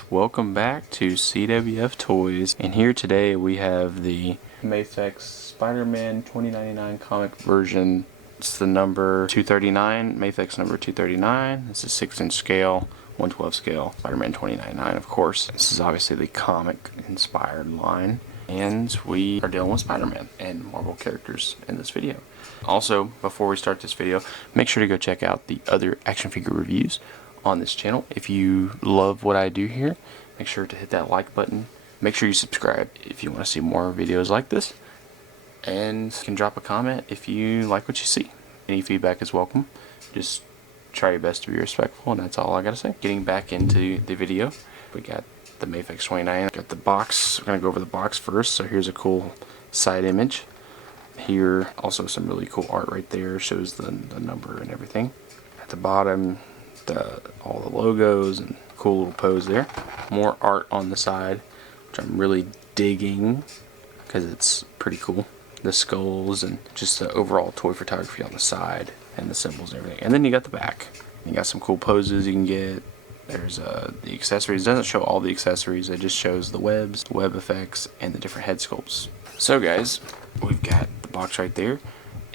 guys, welcome back to CWF Toys, and here today we have the Mafex SpiderMan 2099 comic version. It's the number 239, Mafex number 239. This is 6-inch scale, 1/12 scale, SpiderMan 2099 of course. This is obviously the comic inspired line, and we are dealing with Spider-Man and Marvel characters in this video. Also, before we start this video, make sure to go check out the other action figure reviews on this channel. If you love what I do here, make sure to hit that like button. Make sure you subscribe if you want to see more videos like this, and you can drop a comment if you like what you see. Any feedback is welcome. Just try your best to be respectful, and that's all I gotta say. Getting back into the video, we got the Mafex 29. Got the box. We're gonna go over the box first. So here's a cool side image. Here also some really cool art right there, shows the number and everything. At the bottom, all the logos and cool little pose there. More art on the side, which I'm really digging because it's pretty cool. The skulls and just the overall toy photography on the side and the symbols and everything. And then you got the back. You got some cool poses you can get. There's the accessories. It doesn't show all the accessories, it just shows the webs, web effects, and the different head sculpts. So guys, we've got the box right there,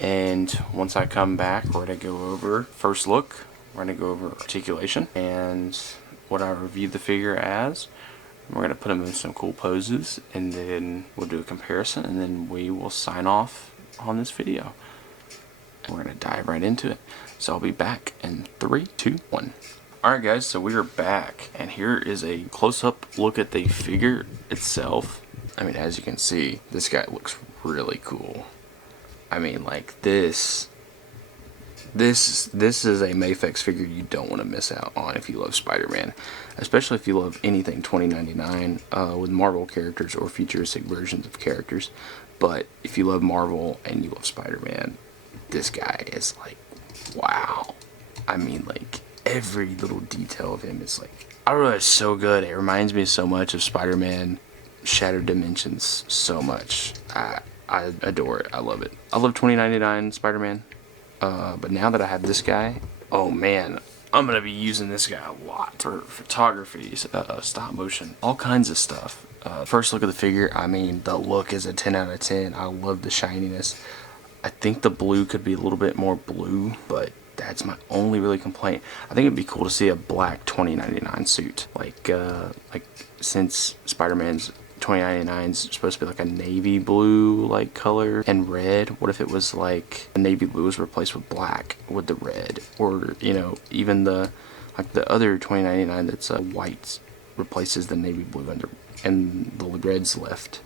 and once I come back, we're going to go over first look. We're going to go over articulation and what I reviewed the figure as. We're going to put him in some cool poses, and then we'll do a comparison, and then we will sign off on this video. And we're going to dive right into it. So I'll be back in 3, 2, 1. Alright guys, so we are back, and here is a close-up look at the figure itself. I mean, as you can see, this guy looks really cool. I mean, like, this is a Mafex figure you don't want to miss out on if you love Spider-Man, especially if you love anything 2099 with Marvel characters or futuristic versions of characters. But if you love Marvel and you love Spider-Man, this guy is like, wow. I mean, like, every little detail of him is like, I don't know, it's so good. It reminds me so much of Spider-Man Shattered Dimensions so much. I adore it. I love it. I love 2099 Spider-Man. But now that I have this guy, oh man, I'm going to be using this guy a lot for photography, stop motion, all kinds of stuff. First look at the figure, I mean, the look is a 10 out of 10. I love the shininess. I think the blue could be a little bit more blue, but that's my only really complaint. I think it'd be cool to see a black 2099 suit. Like since Spider-Man's 2099 is supposed to be like a navy blue like color and red, what if it was like the navy blue was replaced with black with the red, or you know, even the other 2099 that's white replaces the navy blue and the red's left.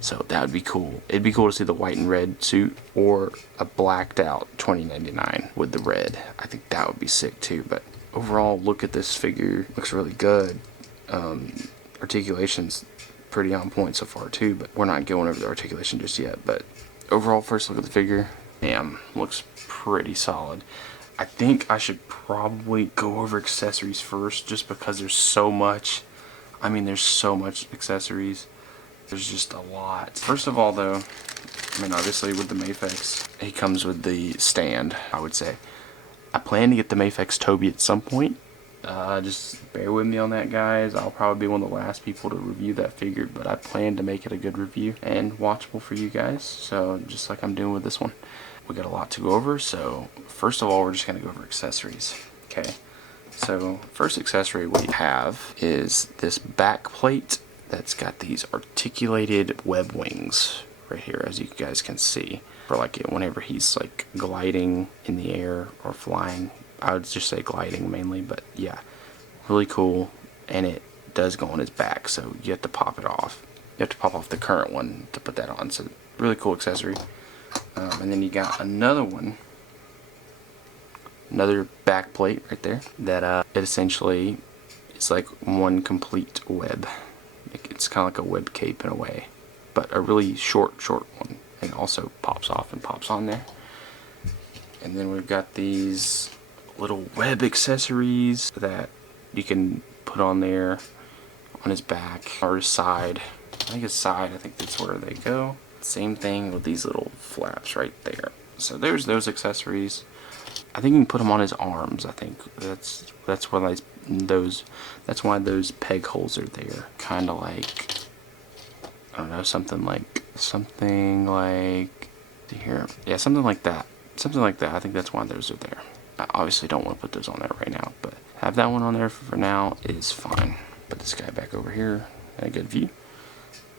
So that would be cool. It'd be cool to see the white and red suit, or a blacked out 2099 with the red. I think that would be sick too. But overall, look at this figure, looks really good. Articulation's pretty on point so far too, but we're not going over the articulation just yet. But overall, first look at the figure, damn, looks pretty solid. I think I should probably go over accessories first, just because there's so much. I mean, there's so much accessories. There's just a lot. First of all though, I mean, obviously with the Mafex, he comes with the stand, I would say. I plan to get the Mafex Toby at some point. Just bear with me on that, guys. I'll probably be one of the last people to review that figure, but I plan to make it a good review and watchable for you guys, so just like I'm doing with this one. We got a lot to go over, so first of all, we're just going to go over accessories. Okay, so first accessory we have is this back plate that's got these articulated web wings right here, as you guys can see, for like whenever he's like gliding in the air or flying. I would just say gliding mainly, but yeah, really cool. And it does go on his back, so you have to pop it off. You have to pop off the current one to put that on, so really cool accessory. And then you got another one, another back plate right there, that it essentially is like one complete web. It's kind of like a web cape in a way, but a really short one, and also pops off and pops on there. And then we've got these little web accessories that you can put on there on his back or his side. I think his side, I think that's where they go. Same thing with these little flaps right there. So there's those accessories. I think you can put them on his arms. I think that's why those peg holes are there. Kind of like, I don't know, something like here. Yeah, something like that. Something like that. I think that's why those are there. I obviously don't want to put those on there right now, but have that one on there for now is fine. Put this guy back over here in a good view.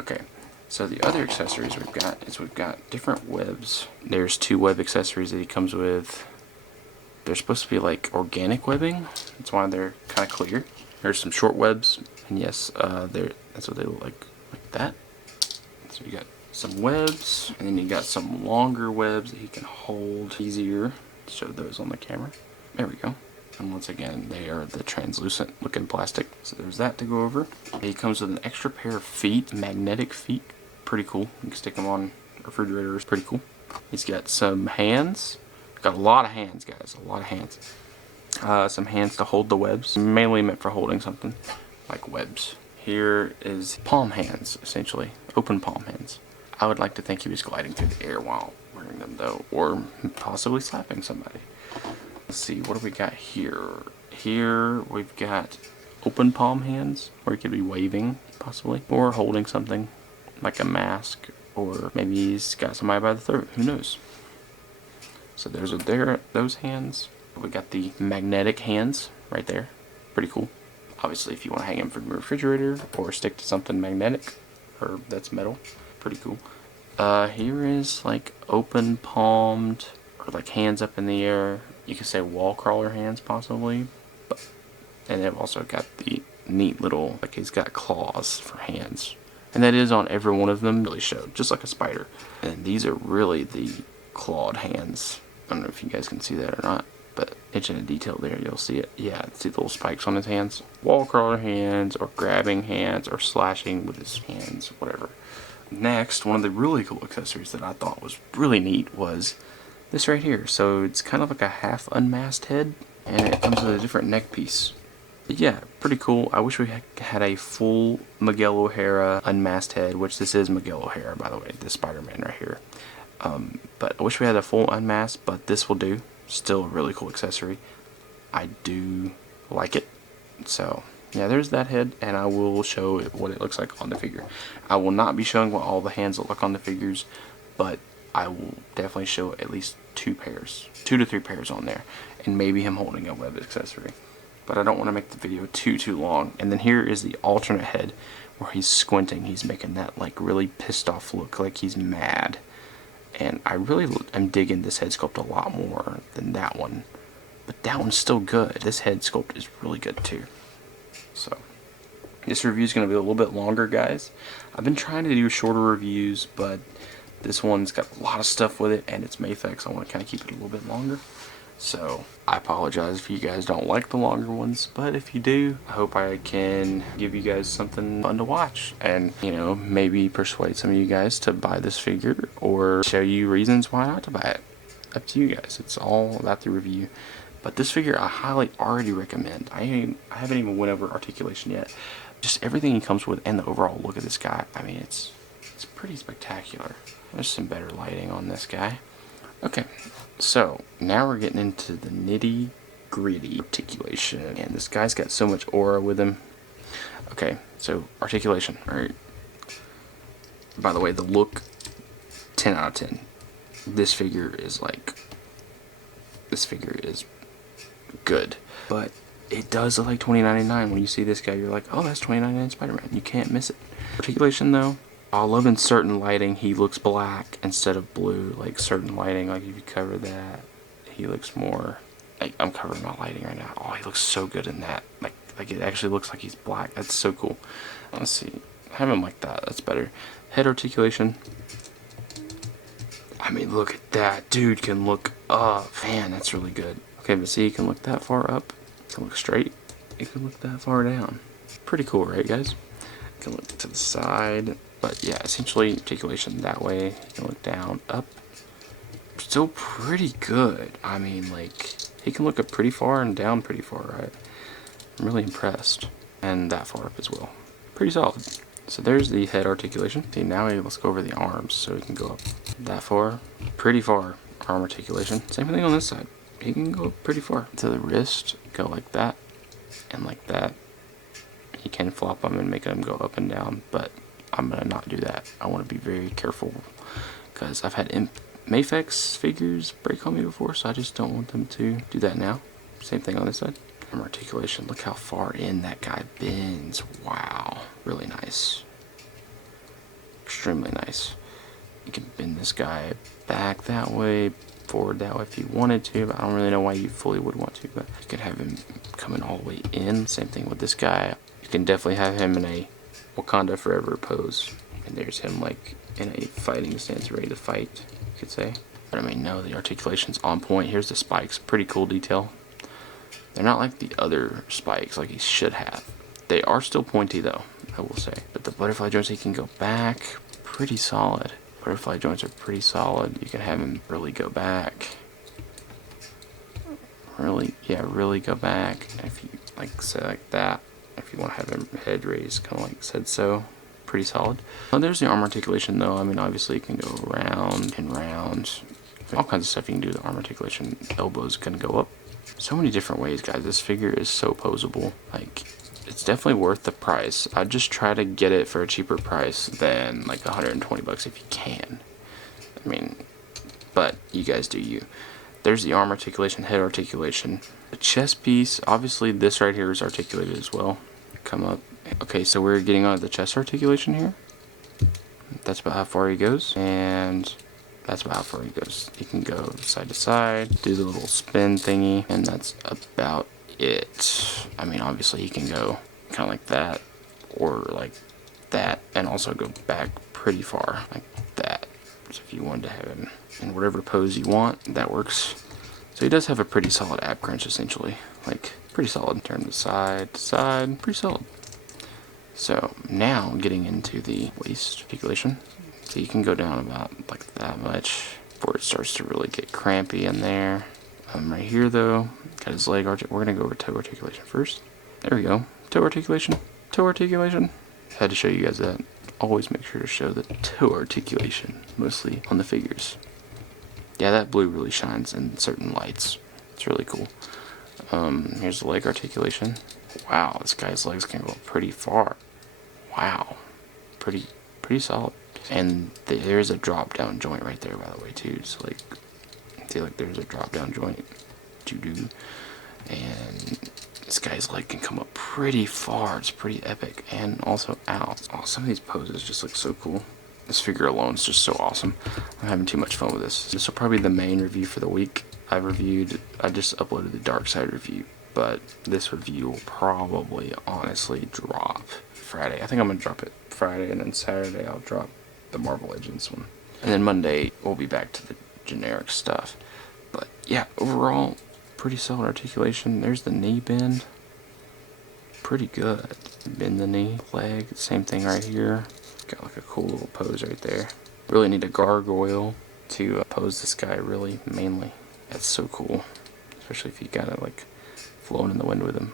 Okay, so the other accessories we've got different webs. There's 2 web accessories that he comes with. They're supposed to be like organic webbing. That's why they're kind of clear. There's some short webs, and yes, that's what they look like that. So you got some webs, and then you got some longer webs that he can hold easier. Show those on the camera. There we go. And once again, they are the translucent looking plastic. So there's that to go over. He comes with an extra pair of feet, magnetic feet. Pretty cool. You can stick them on refrigerators. Pretty cool. He's got some hands. Got a lot of hands, guys. A lot of hands. Some hands to hold the webs. Mainly meant for holding something like webs. Here is palm hands, essentially. Open palm hands. I would like to think he was gliding through the air while wearing them, though, or possibly slapping somebody. Let's see, what do we got here? Here we've got open palm hands, where he could be waving, possibly, or holding something like a mask, or maybe he's got somebody by the throat. Who knows? So there's those hands. We got the magnetic hands right there. Pretty cool. Obviously, if you want to hang them from your refrigerator or stick to something magnetic or that's metal, pretty cool. Here is like open palmed or like hands up in the air. You could say wall crawler hands possibly, and they've also got the neat little, like he's got claws for hands, and that is on every one of them. Really showed, just like a spider. And these are really the clawed hands. I don't know if you guys can see that or not, but attention to detail there, you'll see it. Yeah, see the little spikes on his hands. Wall crawler hands, or grabbing hands, or slashing with his hands, whatever. Next, one of the really cool accessories that I thought was really neat was this right here. So it's kind of like a half unmasked head, and it comes with a different neck piece. But yeah, pretty cool. I wish we had a full Miguel O'Hara unmasked head, which this is Miguel O'Hara, by the way, this Spider-Man right here. But I wish we had a full unmask, but this will do. Still a really cool accessory. I do like it. So yeah, there's that head, and I will show what it looks like on the figure. I will not be showing what all the hands look like on the figures, but I will definitely show at least 2 to 3 pairs on there, and maybe him holding a web accessory. But I don't want to make the video too long. And then here is the alternate head, where he's squinting. He's making that like really pissed off look, like he's mad. And I really am digging this head sculpt a lot more than that one. But that one's still good. This head sculpt is really good too. So this review is going to be a little bit longer, guys. I've been trying to do shorter reviews, but this one's got a lot of stuff with it, and it's Mafex. I want to kind of keep it a little bit longer. So I apologize if you guys don't like the longer ones, but if you do, I hope I can give you guys something fun to watch, and you know, maybe persuade some of you guys to buy this figure, or show you reasons why not to buy it. Up to you guys. It's all about the review. But this figure I highly already recommend. I haven't even went over articulation yet. Just everything he comes with, and the overall look of this guy. I mean, it's pretty spectacular. There's some better lighting on this guy. Okay, so now we're getting into the nitty-gritty articulation, and this guy's got so much aura with him. Okay, so articulation. All right. By the way, the look, 10 out of 10. This figure is good, but it does look like $20.99. When you see this guy, you're like, oh, that's $20.99 Spider-Man. You can't miss it. Articulation though, I love in certain lighting he looks black instead of blue. Like certain lighting, like if you cover that, he looks more, like I'm covering my lighting right now. Oh, he looks so good in that. Like it actually looks like he's black. That's so cool. Let's see, have him like that. That's better. Head articulation. I mean, look at that. Dude can look up. Man, that's really good. Okay, but see, he can look that far up. He can look straight. He can look that far down. Pretty cool, right, guys? He can look to the side. But yeah, essentially articulation that way. He can look down, up. Still pretty good. I mean, like, he can look up pretty far and down pretty far, right? I'm really impressed. And that far up as well. Pretty solid. So there's the head articulation. See, now let's go over the arms. So he can go up that far, pretty far. Arm articulation. Same thing on this side. he can go pretty far. To the wrist, go like that and like that. You can flop them and make them go up and down, but I'm gonna not do that. I want to be very careful because I've had Mafex figures break on me before, so I just don't want them to do that now. Same thing on this side. Arm articulation, look how far in that guy bends. Wow, really nice. Extremely nice. You can bend this guy back that way, forward that way if you wanted to, but I don't really know why you fully would want to, but you could have him coming all the way in. Same thing with this guy. You can definitely have him in a Wakanda Forever pose, and there's him like in a fighting stance, ready to fight, you could say. But I mean, no, the articulation's on point. Here's the spikes, pretty cool detail. They're not like the other spikes like he should have. They are still pointy though, I will say. But the butterfly joints, he can go back, pretty solid. Butterfly joints are pretty solid. You can have him really go back. Really go back. If you like say like that, if you want to have him head raised, kind of like said so, pretty solid. Well, there's the arm articulation though. I mean, obviously you can go round and round. All kinds of stuff you can do with the arm articulation. Elbows can go up. So many different ways, guys. This figure is so poseable. Like, it's definitely worth the price. I'd just try to get it for a cheaper price than like 120 bucks if you can. I mean, but you guys do you. There's the arm articulation, head articulation. The chest piece, obviously this right here is articulated as well. Come up. Okay, so we're getting on the chest articulation here. That's about how far he goes. And that's about how far he goes. He can go side to side, do the little spin thingy, and that's about it. I mean, obviously he can go kind of like that, or like that, and also go back pretty far, like that. So if you wanted to have him in whatever pose you want, that works. So he does have a pretty solid ab crunch, essentially. Like, pretty solid. Turn to side, pretty solid. So now getting into the waist articulation. So you can go down about like that much before it starts to really get crampy in there. Right here though, got his leg arch. We're gonna go over toe articulation first. There we go. Toe articulation. Toe articulation. Had to show you guys that. Always make sure to show the toe articulation, mostly on the figures. Yeah, that blue really shines in certain lights. It's really cool. Here's the leg articulation. Wow, this guy's legs can go pretty far. Wow, pretty solid. And there's a drop down joint right there, by the way, too. So like, see, like there's a drop down joint to do, and this guy's leg can come up pretty far. It's pretty epic, and also out. Oh, some of these poses just look so cool. This figure alone is just so awesome. I'm having too much fun with this. This will probably be the main review for the week. I just uploaded the Dark Side review, but this review will probably honestly drop Friday. I think I'm gonna drop it Friday, and then Saturday I'll drop the Marvel Legends one, and then Monday we'll be back to the generic stuff. But yeah, overall pretty solid articulation. There's the knee bend, pretty good. Bend the knee, leg, same thing right here. Got like a cool little pose right there. Really need a gargoyle to pose this guy really mainly. That's so cool, especially if you got it like flowing in the wind with him.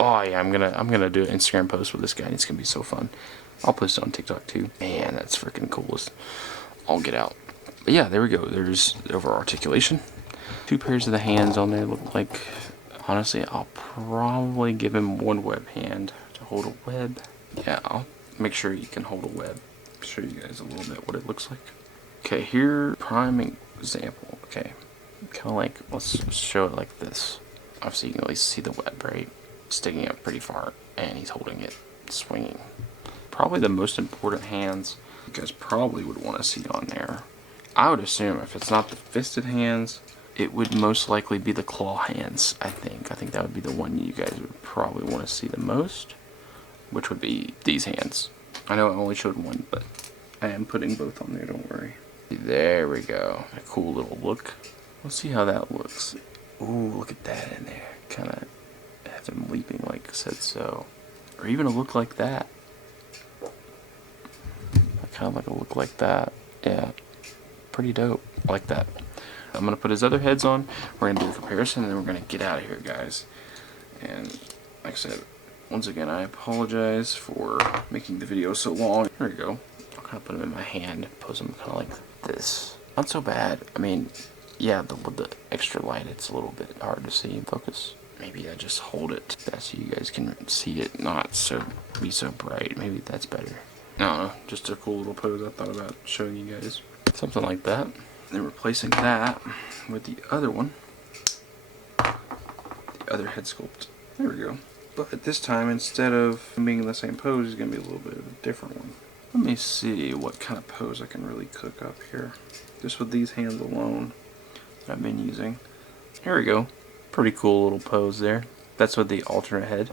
Oh yeah, I'm gonna do an Instagram post with this guy, and it's gonna be so fun. I'll post it on TikTok too. Man, that's freaking cool. I'll get out. But yeah, there we go. There's the overall articulation. 2 pairs of the hands on there look like, honestly, I'll probably give him one web hand to hold a web. Yeah, I'll make sure you can hold a web. Show you guys a little bit what it looks like. Okay, here, prime example. Okay, kind of like, let's show it like this. Obviously, you can at least see the web, right? Sticking up pretty far, and he's holding it, swinging. Probably the most important hands you guys probably would want to see on there. I would assume if it's not the fisted hands, it would most likely be the claw hands, I think. I think that would be the one you guys would probably want to see the most, which would be these hands. I know I only showed one, but I am putting both on there, don't worry. There we go. A cool little look. Let's see how that looks. Ooh, look at that in there. Kind of have him leaping like I said so. Or even a look like that. Kind of like a look like that. Yeah, pretty dope. I like that. I'm going to put his other heads on. We're going to do a comparison, and then we're going to get out of here, guys. And like I said, once again, I apologize for making the video so long. Here we go. I'll kind of put him in my hand, pose him kind of like this. Not so bad. I mean, yeah, with the extra light, it's a little bit hard to see in focus. Maybe I just hold it so you guys can see it not be so bright. Maybe that's better. I don't know, just a cool little pose I thought about showing you guys. Something like that. Then replacing that with the other one. The other head sculpt. There we go. But this time, instead of being the same pose, it's going to be a little bit of a different one. Let me see what kind of pose I can really cook up here. Just with these hands alone that I've been using. Here we go. Pretty cool little pose there. That's with the alternate head.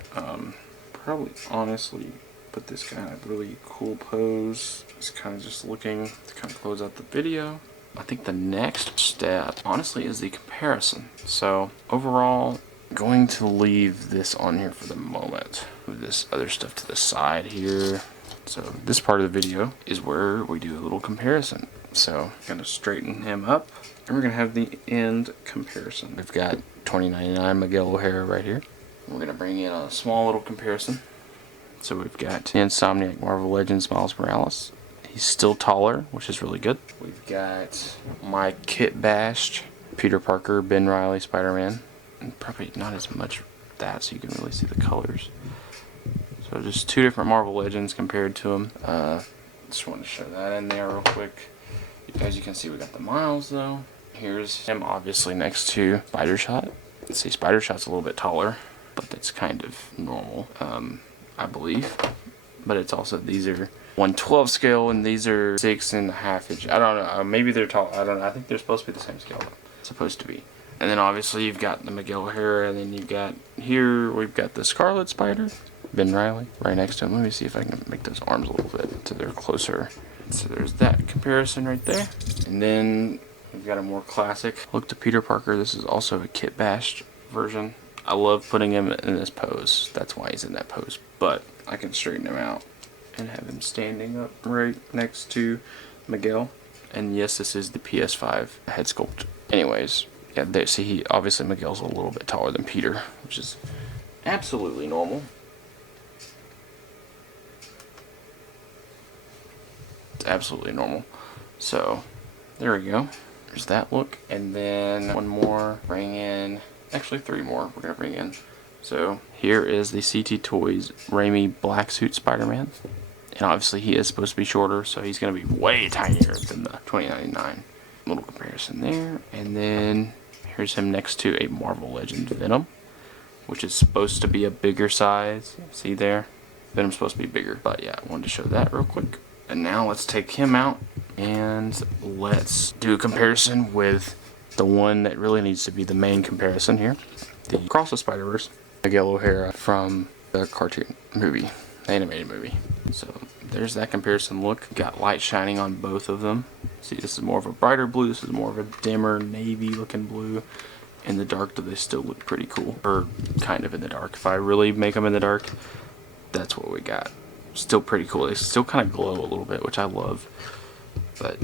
Probably honestly put this kind of really cool pose. It's kind of just looking to kind of close out the video. I think the next step, honestly, is the comparison. So overall, I'm going to leave this on here for the moment. Move this other stuff to the side here. So this part of the video is where we do a little comparison. So I'm going to straighten him up, and we're going to have the end comparison. We've got 2099 Miguel O'Hara right here. We're going to bring in a small little comparison. So we've got the Insomniac Marvel Legends Miles Morales. He's still taller, which is really good. We've got my kit bashed Peter Parker, Ben Reilly, Spider-Man. And probably not as much that, so you can really see the colors. So just two different Marvel Legends compared to him. Just want to show that in there real quick. As you can see, we got the Miles though. Here's him obviously next to Spider-Shot. Let's see, Spider-Shot's a little bit taller, but that's kind of normal, I believe. But it's also, these are 1/12 scale and these are 6.5 inch. I don't know, maybe they're tall. I don't know. I think they're supposed to be the same scale. Supposed to be. And then obviously you've got the Miguel O'Hara, and then you've got here, we've got the Scarlet Spider, Ben Reilly, right next to him. Let me see if I can make those arms a little bit so they're closer. So there's that comparison right there. And then we've got a more classic look to Peter Parker. This is also a kit bashed version. I love putting him in this pose. That's why he's in that pose. But I can straighten him out and have him standing up right next to Miguel. And yes, this is the PS5 head sculpt. Anyways, yeah, there, see, obviously Miguel's a little bit taller than Peter, which is absolutely normal. It's absolutely normal. So there we go. There's that look. And then one more, bring in, actually three more we're gonna bring in. So here is the CT Toys Raimi Black Suit Spider-Man. And obviously he is supposed to be shorter, so he's gonna be way tinier than the 2099. Little comparison there. And then here's him next to a Marvel Legends Venom, which is supposed to be a bigger size. See there? Venom's supposed to be bigger. But yeah, I wanted to show that real quick. And now let's take him out and let's do a comparison with the one that really needs to be the main comparison here. The Across the Spider-Verse, Miguel O'Hara from the cartoon movie, the animated movie. So there's that comparison look. Got light shining on both of them. See, this is more of a brighter blue, this is more of a dimmer navy looking blue. In the dark, they still look pretty cool. Or kind of in the dark. If I really make them in the dark, that's what we got. Still pretty cool. They still kind of glow a little bit, which I love. But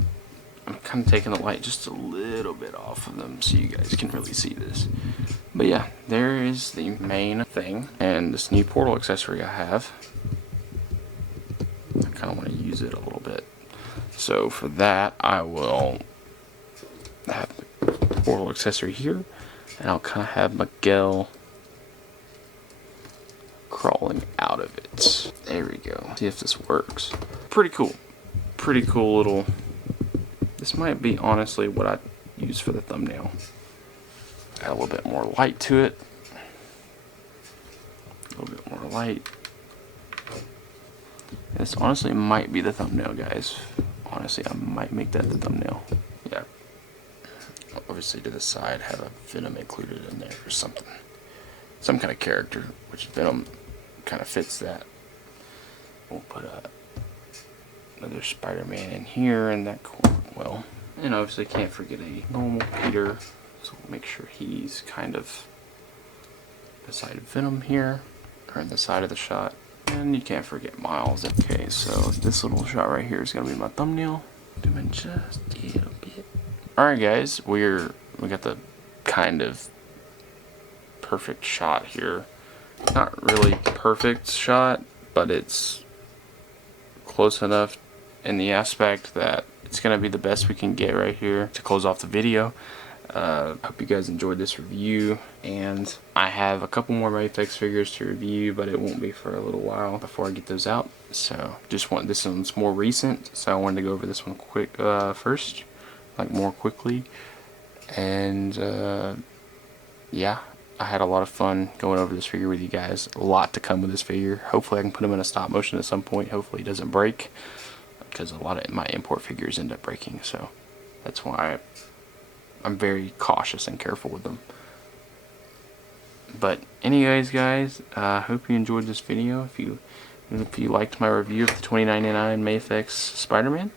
I'm kind of taking the light just a little bit off of them so you guys can really see this. But yeah, there is the main thing. And this new portal accessory I have, I kind of want to use it a little bit. So for that, I will have the portal accessory here. And I'll kind of have Miguel crawling out of it. There we go. See if this works. Pretty cool. Pretty cool little... This might be honestly what I use for the thumbnail. Add a little bit more light to it. A little bit more light. This honestly might be the thumbnail, guys. Honestly, I might make that the thumbnail. Yeah. Obviously to the side have a Venom included in there or something. Some kind of character, which Venom kind of fits that. We'll put another Spider-Man in here and that corner. Well, and obviously can't forget a normal Peter. So we'll make sure he's kind of beside Venom here, or in the side of the shot. And you can't forget Miles. Okay, so this little shot right here is gonna be my thumbnail. Doing just a little bit. Alright guys, we got the kind of perfect shot here. Not really perfect shot, but it's close enough in the aspect that it's gonna be the best we can get right here to close off the video. Hope you guys enjoyed this review, and I have a couple more Mafex figures to review, but it won't be for a little while before I get those out. So just want, this one's more recent, so I wanted to go over this one quick first, like more quickly. And yeah, I had a lot of fun going over this figure with you guys. A lot to come with this figure. Hopefully I can put him in a stop motion at some point. Hopefully he doesn't break, because a lot of my import figures end up breaking, so that's why I'm very cautious and careful with them. But anyways, guys, I hope you enjoyed this video. If you liked my review of the 2099 Mafex Spider-Man,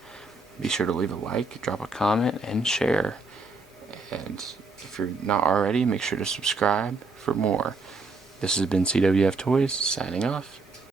be sure to leave a like, drop a comment, and share. And if you're not already, make sure to subscribe for more. This has been CWF Toys, signing off.